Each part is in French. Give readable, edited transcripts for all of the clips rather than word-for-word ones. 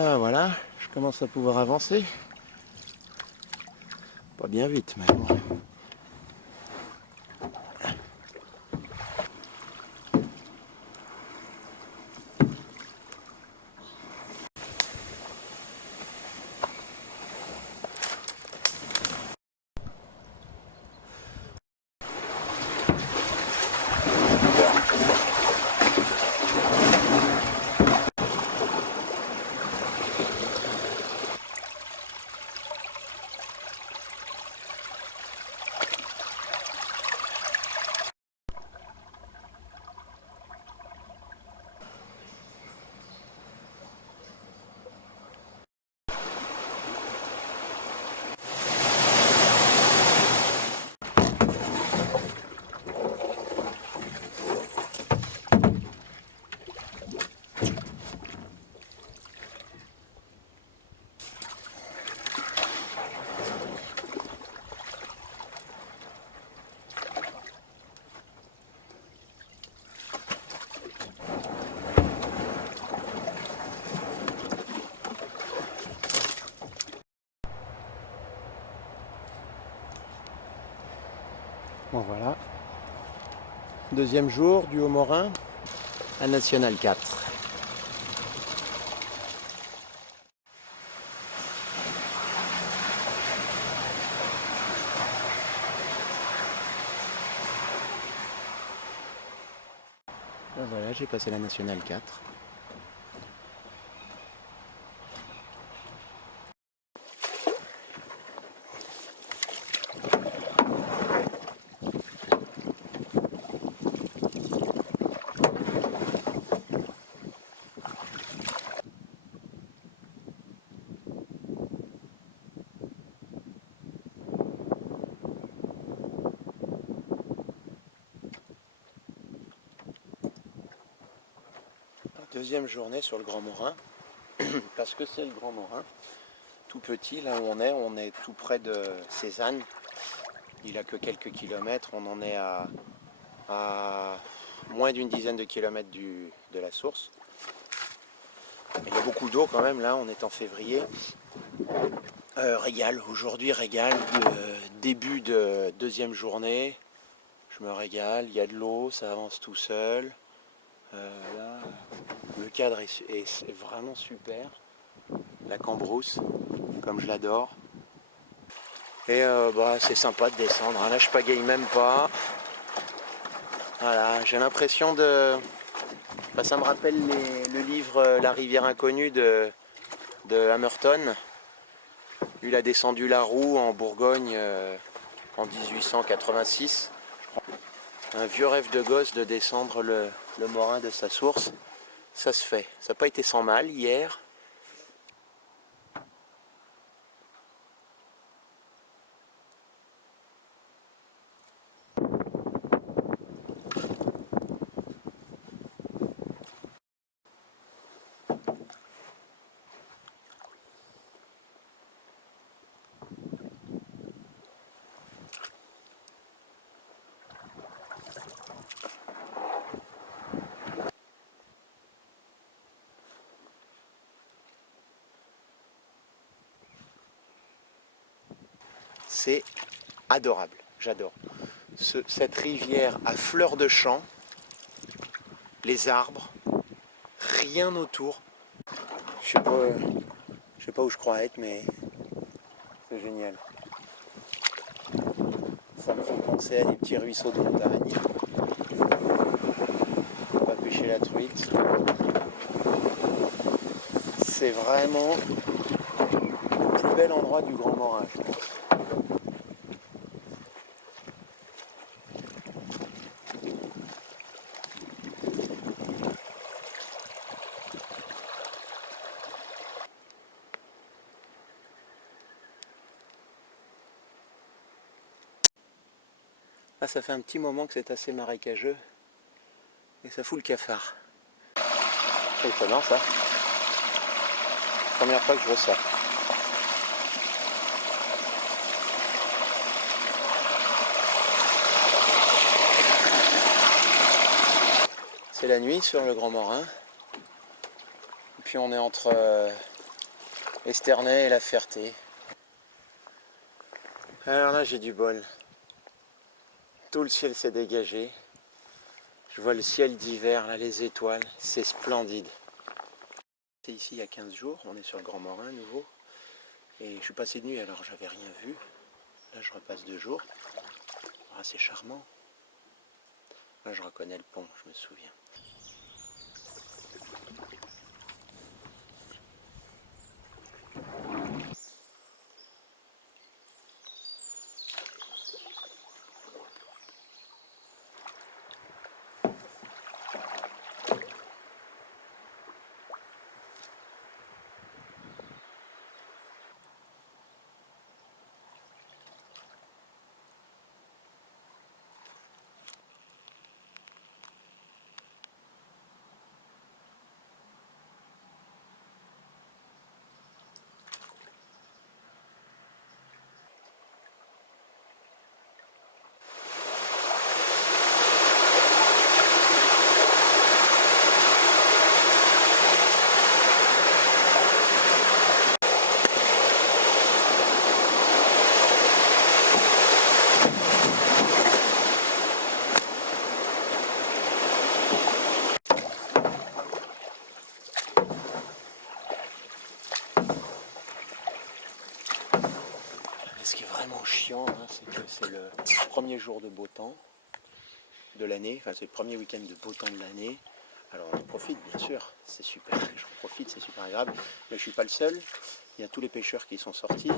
Ah voilà, je commence à pouvoir avancer. Pas bien vite, mais bon. Bon voilà, deuxième jour du Haut-Morin à National 4. Ben voilà, j'ai passé la National 4. Deuxième journée sur le Grand Morin, parce que c'est le Grand Morin. Tout petit, là où on est tout près de Cézanne. Il a que quelques kilomètres, on en est à moins d'une dizaine de kilomètres de la source. Il y a beaucoup d'eau quand même, là on est en février. Régal, aujourd'hui régal, début de deuxième journée. Je me régale, il y a de l'eau, ça avance tout seul. Là, le cadre est vraiment super. La Cambrousse, comme je l'adore. Et c'est sympa de descendre, hein. Là je pagaille même pas. Voilà, j'ai l'impression de... ça me rappelle le livre La rivière inconnue de Hamerton. Il a descendu la Roue en Bourgogne en 1886. Un vieux rêve de gosse de descendre le Morin de sa source. Ça se fait. Ça n'a pas été sans mal hier. C'est adorable. J'adore. Cette rivière à fleur de champ, les arbres, rien autour. Je sais pas où je crois être, mais c'est génial. Ça me fait penser à des petits ruisseaux de montagne. On va pêcher la truite. C'est vraiment le plus bel endroit du Grand Morin, je pense. Là, ça fait un petit moment que c'est assez marécageux et ça fout le cafard. C'est étonnant ça. Première fois que je vois ça. C'est la nuit sur le Grand Morin. Et puis on est entre Esternay et La Ferté. Alors là j'ai du bol. Tout le ciel s'est dégagé. Je vois le ciel d'hiver, là les étoiles, c'est splendide. C'est ici il y a 15 jours, on est sur le Grand Morin à nouveau. Et je suis passé de nuit alors j'avais rien vu. Là je repasse de jour. Ah, c'est charmant. Là je reconnais le pont, je me souviens. Ce qui est vraiment chiant, hein, c'est que c'est le premier jour de beau temps de l'année, enfin c'est le premier week-end de beau temps de l'année. Alors on en profite bien sûr, c'est super, j'en profite, c'est super agréable, mais je suis pas le seul, il y a tous les pêcheurs qui sont sortis,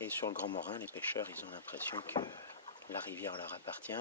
et sur le Grand Morin, les pêcheurs ils ont l'impression que la rivière leur appartient.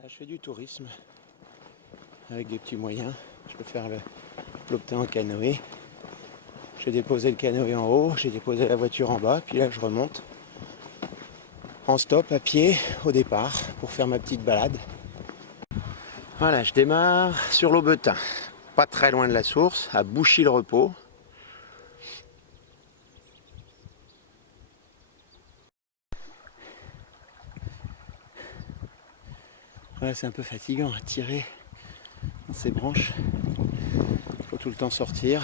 Là, je fais du tourisme avec des petits moyens. Je peux faire l'Aubtain en canoë. J'ai déposé le canoë en haut, j'ai déposé la voiture en bas, puis là je remonte en stop à pied au départ pour faire ma petite balade. Voilà, je démarre sur l'Aubtain, pas très loin de la source, à Bouchy-le-Repos. Ouais, c'est un peu fatigant à tirer dans ces branches. Il faut tout le temps sortir.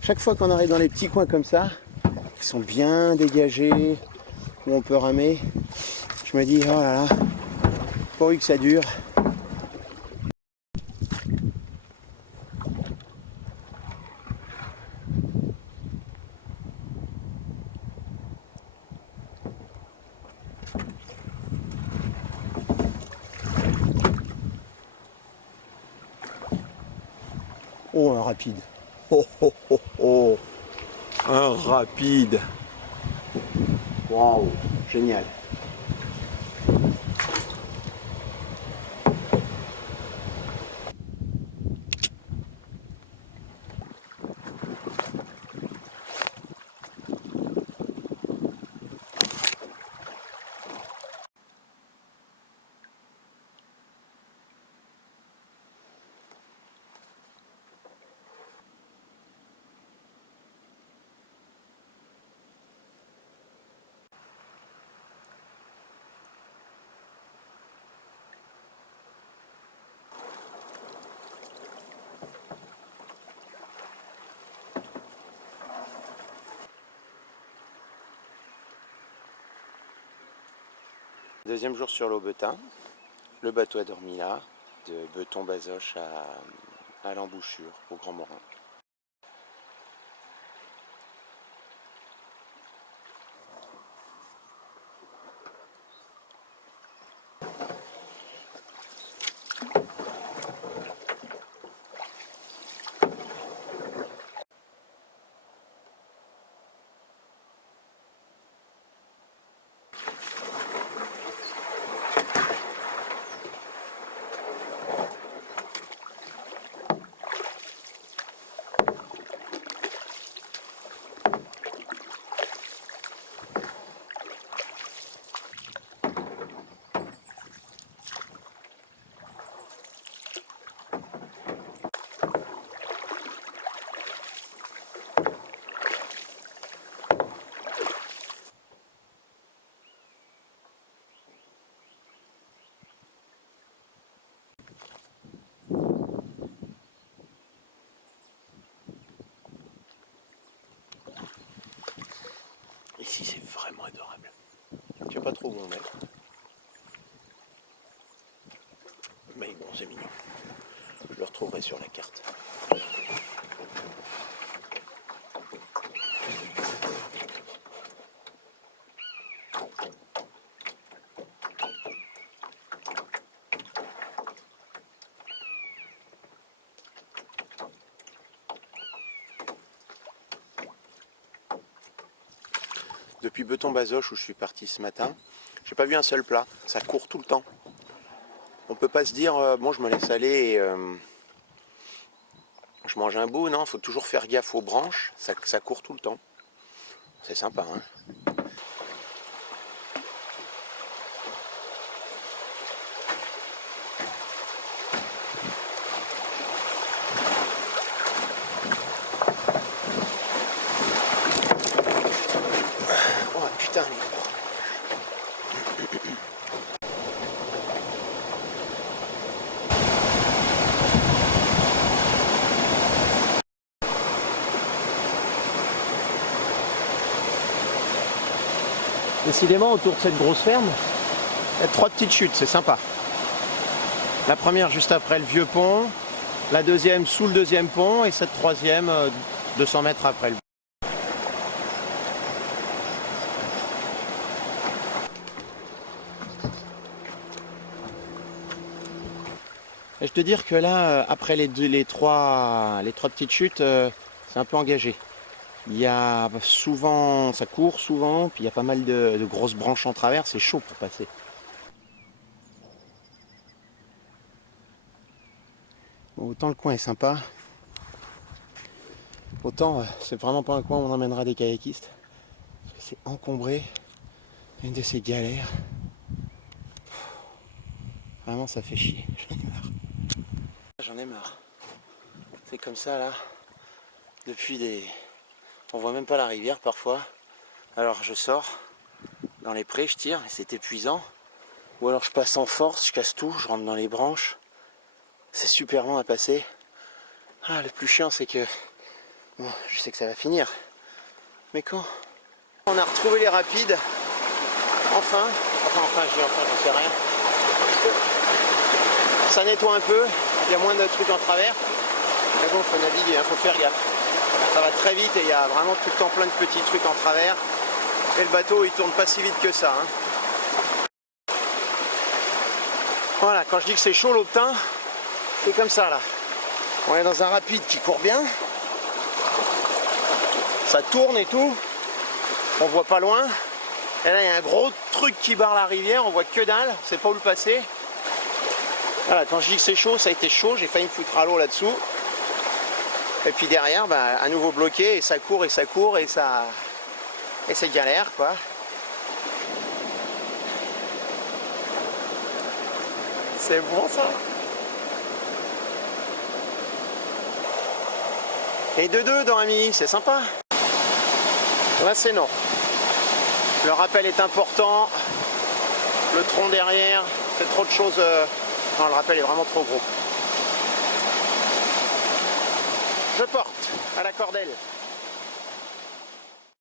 Chaque fois qu'on arrive dans les petits coins comme ça, qui sont bien dégagés, où on peut ramer, je me dis, oh là là, pourvu que ça dure. Oh, un rapide. Oh, oh, oh, oh. Un rapide. Waouh, génial. Deuxième jour sur l'Aubtain. Le bateau a dormi là, de Beton-Bazoches à l'embouchure, au Grand Morin. vraiment adorable. Je sais pas trop où on est. Mais bon, c'est mignon. Je le retrouverai sur la carte. Depuis Beton-Bazoches où je suis parti ce matin, j'ai pas vu un seul plat. Ça court tout le temps. On peut pas se dire bon, je me laisse aller et je mange un bout. Non, faut toujours faire gaffe aux branches. Ça court tout le temps. C'est sympa, hein. Oh putain. Décidément, autour de cette grosse ferme, il y a 3 petites chutes, c'est sympa. La première juste après le vieux pont, la deuxième sous le deuxième pont et cette troisième 200 mètres après le. Et je te dire que là, après les trois petites chutes, c'est un peu engagé. Il y a souvent, ça court souvent, puis il y a pas mal de grosses branches en travers, c'est chaud pour passer. Bon, autant le coin est sympa, autant c'est vraiment pas un coin où on emmènera des kayakistes. Parce que c'est encombré, une de ces galères. Vraiment ça fait chier, j'en ai marre. J'en ai marre. C'est comme ça là, depuis des... On voit même pas la rivière parfois. Alors je sors dans les prés, je tire, et c'est épuisant. Ou alors je passe en force, je casse tout, je rentre dans les branches. C'est super long à passer. Ah, le plus chiant c'est que... Bon, je sais que ça va finir. Mais quand on a retrouvé les rapides, enfin, je dis enfin, j'en sais rien. Ça nettoie un peu, il y a moins de trucs en travers. Mais bon, faut naviguer, faut faire gaffe. Ça va très vite et il y a vraiment tout le temps plein de petits trucs en travers. Et le bateau il tourne pas si vite que ça. Hein. Voilà, quand je dis que c'est chaud l'Aubtain, c'est comme ça là. On est dans un rapide qui court bien. Ça tourne et tout. On voit pas loin. Et là il y a un gros truc qui barre la rivière, on voit que dalle, on sait pas où le passer. Voilà, quand je dis que c'est chaud, ça a été chaud, j'ai failli me foutre à l'eau là-dessous. Et puis derrière, bah, à nouveau bloqué, et ça court, et ça court, et ça... Et c'est galère, quoi. C'est bon, ça. Et de deux dans un mini, c'est sympa. Là, c'est non. Le rappel est important. Le tronc derrière, c'est trop de choses... Non, le rappel est vraiment trop gros. Je porte à la cordelle.